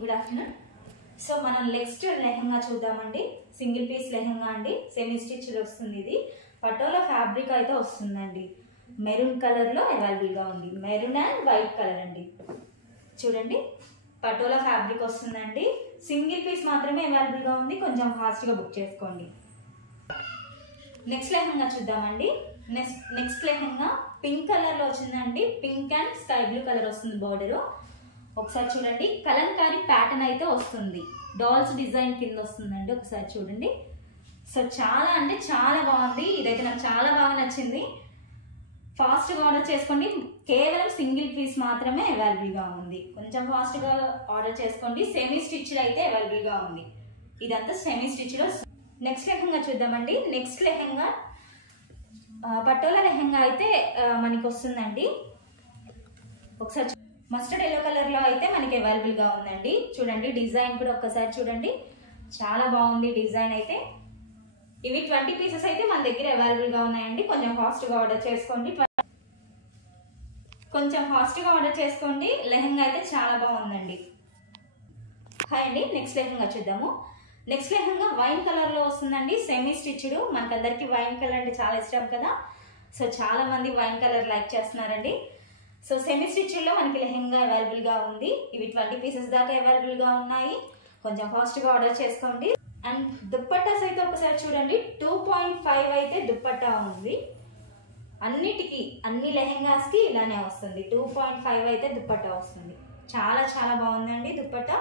Good afternoon. So మనం next lehenga చూద్దామండి. Single piece lehenga అండి, సెమీ స్టిచ్ వస్తుంది. ఇది పటోలా ఫ్యాబ్రిక్ అయితే వస్తుందండి. మెరూన్ కలర్ లో అవైలబుల్ గా ఉంది. మెరూన్ అండ్ వైట్ కలర్ అండి. చూడండి, పటోలా ఫ్యాబ్రిక్ వస్తుందండి. సింగిల్ పీస్ మాత్రమే అవైలబుల్ గా ఉంది. కొంచెం ఫాస్ట్ గా బుక్ చేసుకోండి. నెక్స్ట్ లెహంగా చూద్దామండి. నెక్స్ట్ లెహంగా పింక్ కలర్ లో వచ్చిందండి. Pink and sky blue colour వస్తుంది బార్డర్. ఒకసారి చూడండి, కలంకారీ ప్యాటర్న్ అయితే వస్తుంది. డాల్స్ డిజైన్ కింద వస్తుందండి. ఒకసారి చూడండి. సో చాలా అంటే చాలా బాగుంది. ఇదైతే నాకు చాలా బాగా నచ్చింది. ఫాస్ట్ గా ఆర్డర్ చేసుకోండి. కేవలం సింగిల్ పీస్ మాత్రమే అవైలబుల్ గా ఉంది. కొంచెం ఫాస్ట్ గా ఆర్డర్ చేసుకోండి. సెమీ స్టిచ్ అయితే అవైలబుల్ గా ఉంది. ఇదంతా సెమీ స్టిచ్ లో. నెక్స్ట్ లెహంగా చూద్దామండి. నెక్స్ట్ లెహంగా పటోలా లెహంగా అయితే మనకి వస్తుందండి. ఒకసారి మస్టర్డ్ ఎల్లో కలర్ లో అయితే మనకి అవైలబుల్ గా ఉందండి. చూడండి, డిజైన్ కూడా ఒక్కసారి చూడండి, చాలా బాగుంది డిజైన్ అయితే. ఇవి 20 పీసెస్ అయితే మన దగ్గర అవైలబుల్ గా ఉన్నాయండి. కొంచెం ఫాస్ట్ గా ఆర్డర్ చేసుకోండి. లెహంగా అయితే చాలా బాగుందండి. హాయ్ అండి. నెక్స్ట్ లెహంగా చూద్దాము. నెక్స్ట్ లెహంగా వైన్ కలర్ లో వస్తుందండి. Semi stitched. మనకందరికి వైన్ కలర్ అంటే చాలా ఇష్టం కదా. సో చాలా మంది వైన్ కలర్ లైక్ చేస్తున్నారండి. సో సెమీ స్టిచ్ లో మనకి లెహంగా అవైలబుల్ గా ఉంది. ఇవి 20 పీసెస్ దాకా అవైలబుల్ గా ఉన్నాయి. కొంచెం ఫాస్ట్ గా ఆర్డర్ చేసుకోండి. అండ్ దుప్పట్టాస్ అయితే ఒకసారి చూడండి, 2.5 అయితే దుప్పట్టా ఉంది. అన్ని లెహంగాస్ కి ఇలానే వస్తుంది. 2.5 అయితే దుప్పట్టా వస్తుంది. చాలా చాలా బాగుందండి దుప్పట్టా.